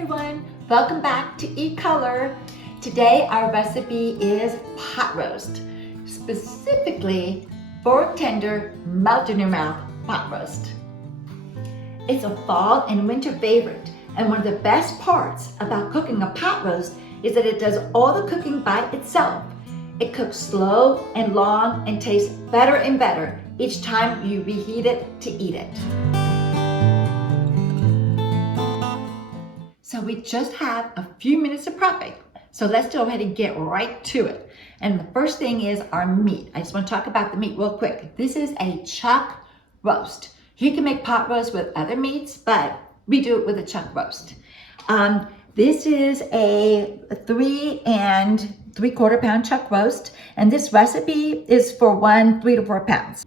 everyone, welcome back to Eat Color. Today our recipe is pot roast, specifically fork tender, melt in your mouth pot roast. It's a fall and winter favorite, and one of the best parts about cooking a pot roast is that it does all the cooking by itself. It cooks slow and long and tastes better and better each time you reheat it to eat it. So we just have a few minutes of prepping. So let's go ahead and get right to it. And the first thing is our meat. I just want to talk about the meat real quick. This is a chuck roast. You can make pot roast with other meats, but we do it with a chuck roast. This is a 3 3/4 pound chuck roast, and this recipe is for 3 to 4 pounds.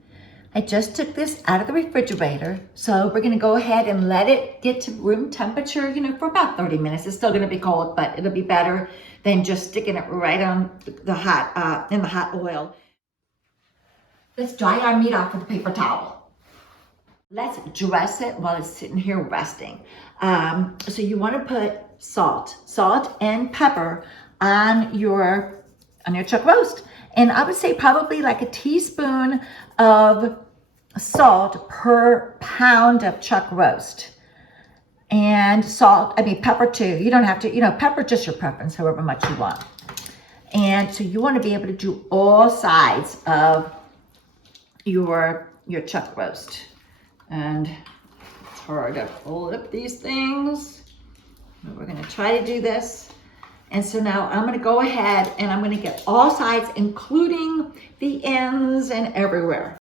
I just took this out of the refrigerator, so we're gonna go ahead and let it get to room temperature, for about 30 minutes. It's still gonna be cold, but it'll be better than just sticking it right on the hot, in the hot oil. Let's dry our meat off with a paper towel. Let's dress it while it's sitting here resting. So you wanna put salt and pepper on your chuck roast. And I would say probably like a teaspoon of salt per pound of chuck roast. And pepper too. You don't have to, pepper just your preference, however much you want. And so you want to be able to do all sides of your chuck roast. And it's hard to fold up these things. But we're going to try to do this. And so now I'm going to go ahead and I'm going to get all sides, including the ends and everywhere.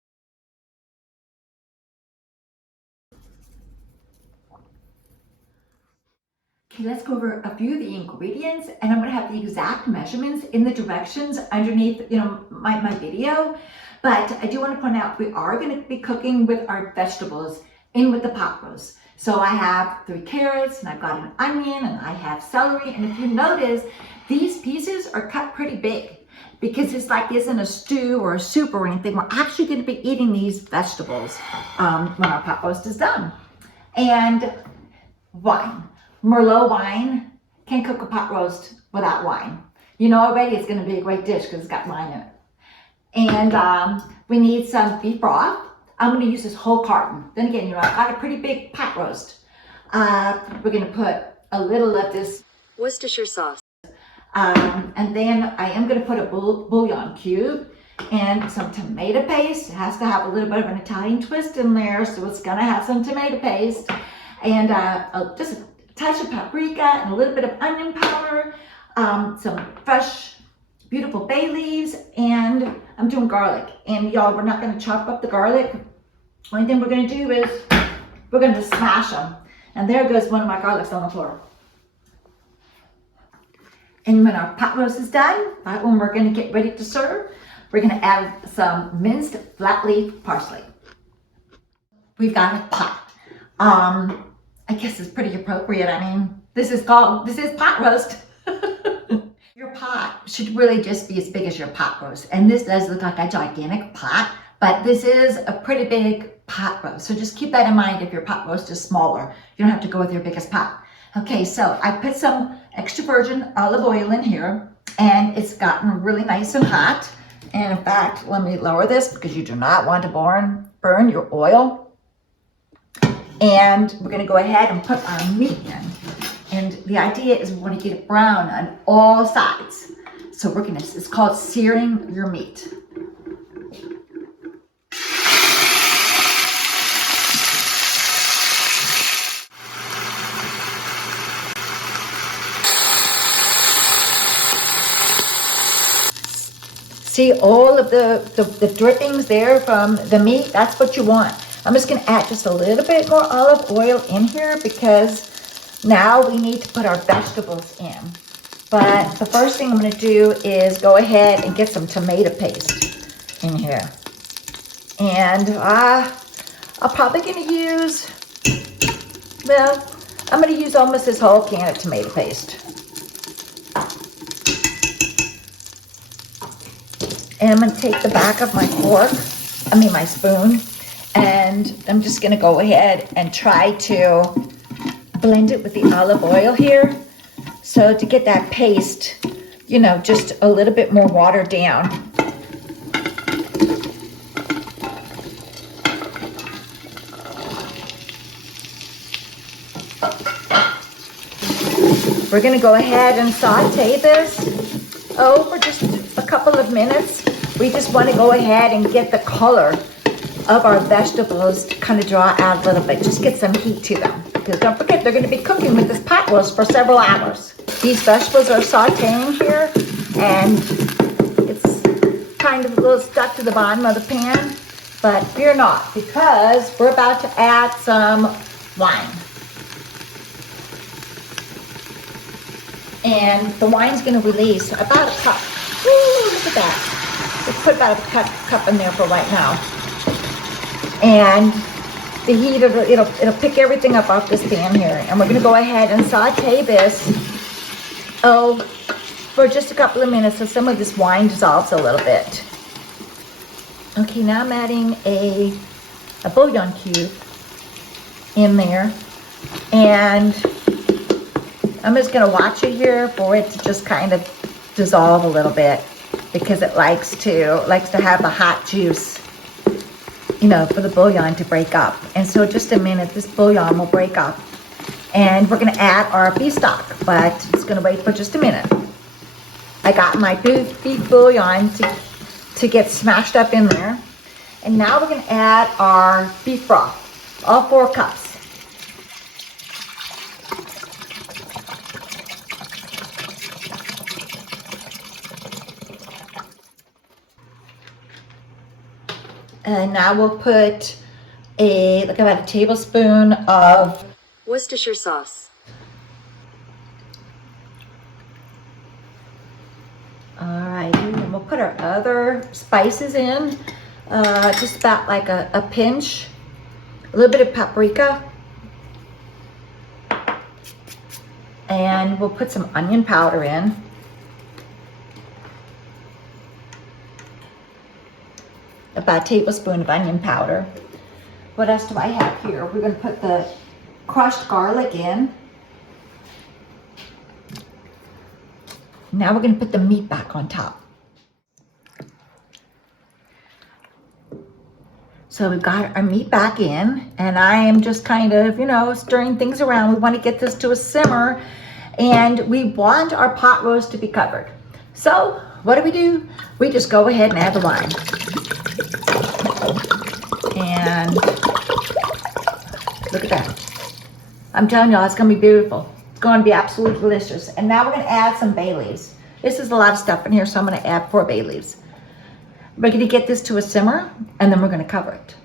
Okay, let's go over a few of the ingredients, and I'm going to have the exact measurements in the directions underneath, my video. But I do want to point out we are going to be cooking with our vegetables in with the pot roast. So I have 3 carrots, and I've got an onion, and I have celery. And if you notice, these pieces are cut pretty big because it's like isn't a stew or a soup or anything. We're actually going to be eating these vegetables when our pot roast is done. And wine. Merlot wine. Can't cook a pot roast without wine. You know already it's going to be a great dish because it's got wine in it. And we need some beef broth. I'm going to use this whole carton. Then again, I've got a pretty big pot roast. We're going to put a little of this Worcestershire sauce. And then I am going to put a bouillon cube and some tomato paste. It has to have a little bit of an Italian twist in there, so it's going to have some tomato paste. And just a touch of paprika and a little bit of onion powder, some fresh, beautiful bay leaves, and I'm doing garlic. And y'all, we're not going to chop up the garlic. The only thing we're going to do is we're going to smash them. And there goes one of my garlics on the floor. And when our pot roast is done, right when we're going to get ready to serve, we're going to add some minced flat leaf parsley. We've got a pot. I guess it's pretty appropriate. I mean, this is pot roast. Your pot should really just be as big as your pot roast. And this does look like a gigantic pot, but this is a pretty big pot roast. So just keep that in mind if your pot roast is smaller. You don't have to go with your biggest pot. Okay, so I put some extra virgin olive oil in here, and it's gotten really nice and hot. And in fact, let me lower this because you do not want to burn your oil. And we're going to go ahead and put our meat in. And the idea is we want to get it brown on all sides. So it's called searing your meat. See all of the drippings there from the meat? That's what you want. I'm just going to add just a little bit more olive oil in here because now we need to put our vegetables in. But the first thing I'm going to do is go ahead and get some tomato paste in here. And I'm probably going to use, I'm going to use almost this whole can of tomato paste. And I'm going to take the back of my my spoon, and I'm just going to go ahead and try to blend it with the olive oil here. So to get that paste, you know, just a little bit more watered down. We're gonna go ahead and saute this, for just a couple of minutes. We just wanna go ahead and get the color of our vegetables to kind of draw out a little bit. Just get some heat to them. Because don't forget, they're gonna be cooking with this pot roast for several hours. These vegetables are sauteing here, and it's kind of a little stuck to the bottom of the pan, but fear not, because we're about to add some wine. And the wine's gonna release about a cup. Woo, look at that. Let's put about a cup in there for right now. And the heat, it'll pick everything up off this pan here. And we're gonna go ahead and saute this, for just a couple of minutes so some of this wine dissolves a little bit. Okay, now I'm adding a bouillon cube in there. And I'm just gonna watch it here for it to just kind of dissolve a little bit, because it likes to have the hot juice, you know, for the bouillon to break up. And so just a minute, this bouillon will break up. And we're gonna add our beef stock, but it's gonna wait for just a minute. I got my beef bouillon to get smashed up in there. And now we're gonna add our beef broth, all 4 cups. And now we'll put about a tablespoon of Worcestershire sauce. Alrighty, and we'll put our other spices in. Just about like a pinch, a little bit of paprika. And we'll put some onion powder in. About a tablespoon of onion powder. What else do I have here? We're going to put the crushed garlic in. Now we're going to put the meat back on top. So we've got our meat back in, and I am just kind of, you know, stirring things around. We want to get this to a simmer, and we want our pot roast to be covered. So what do? We just go ahead and add the wine. And look at that. I'm telling y'all, it's gonna be beautiful. It's gonna be absolutely delicious. And now we're gonna add some bay leaves. This is a lot of stuff in here, so I'm gonna add 4 bay leaves. We're gonna get this to a simmer, and then we're gonna cover it.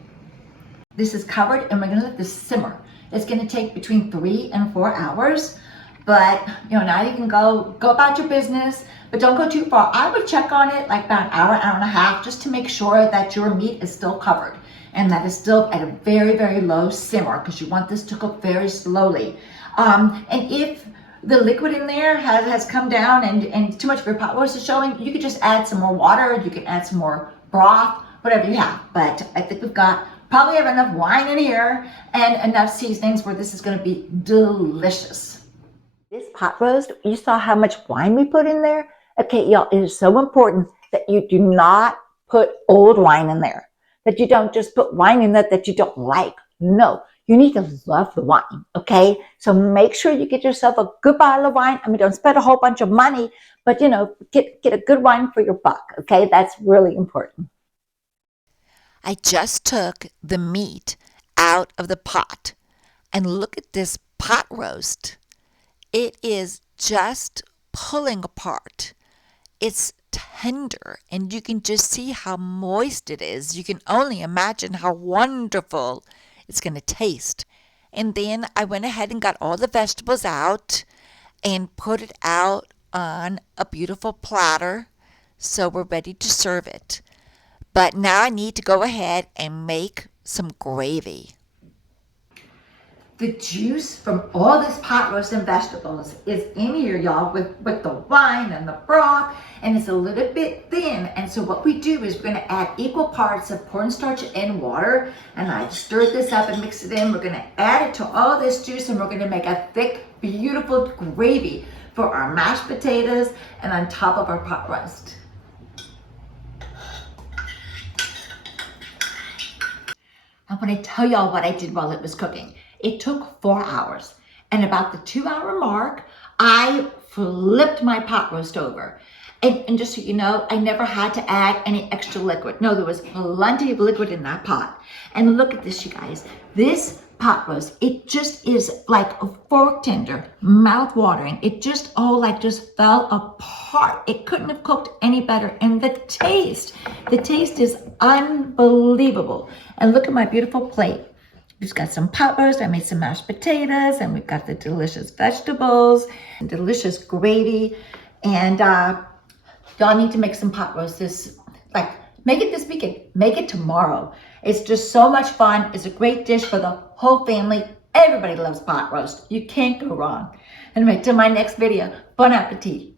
This is covered, and we're gonna let this simmer. It's gonna take between 3 and 4 hours, but you know, now you can go about your business, but don't go too far. I would check on it like about an hour and a half, just to make sure that your meat is still covered and that it's still at a very, very low simmer, because you want this to cook very slowly. And if the liquid in there has come down and too much of your pot roast is showing, you could just add some more water, you can add some more broth, whatever you have. But I think we've probably have enough wine in here and enough seasonings where this is gonna be delicious. This pot roast, you saw how much wine we put in there? Okay, y'all, it is so important that you do not put old wine in there. That you don't just put wine in that you don't like. No, you need to love the wine, okay? So make sure you get yourself a good bottle of wine. I mean, don't spend a whole bunch of money, but you know, get a good wine for your buck, okay? That's really important. I just took the meat out of the pot, and look at this pot roast. It is just pulling apart. It's tender, and you can just see how moist it is. You can only imagine how wonderful it's going to taste. And then I went ahead and got all the vegetables out and put it out on a beautiful platter, so we're ready to serve it. But now I need to go ahead and make some gravy. The juice from all this pot roast and vegetables is in here, y'all, with the wine and the broth, and it's a little bit thin. And so what we do is we're gonna add equal parts of cornstarch and water, and I stirred this up and mixed it in. We're gonna add it to all this juice, and we're gonna make a thick, beautiful gravy for our mashed potatoes and on top of our pot roast. I want to tell y'all what I did while it was cooking. It took 4 hours, and about the 2-hour mark, I flipped my pot roast over. And just so you know, I never had to add any extra liquid. No, there was plenty of liquid in that pot. And look at this, you guys. This pot roast, it just is like a fork tender, mouth watering. It just all just fell apart. It couldn't have cooked any better. And the taste is unbelievable. And look at my beautiful plate. We've got some pot roast, I made some mashed potatoes, and we've got the delicious vegetables and delicious gravy. And y'all need to make some pot roast make it this weekend, make it tomorrow. It's just so much fun. It's a great dish for the whole family. Everybody loves pot roast. You can't go wrong. Anyway, till my next video, bon appetit.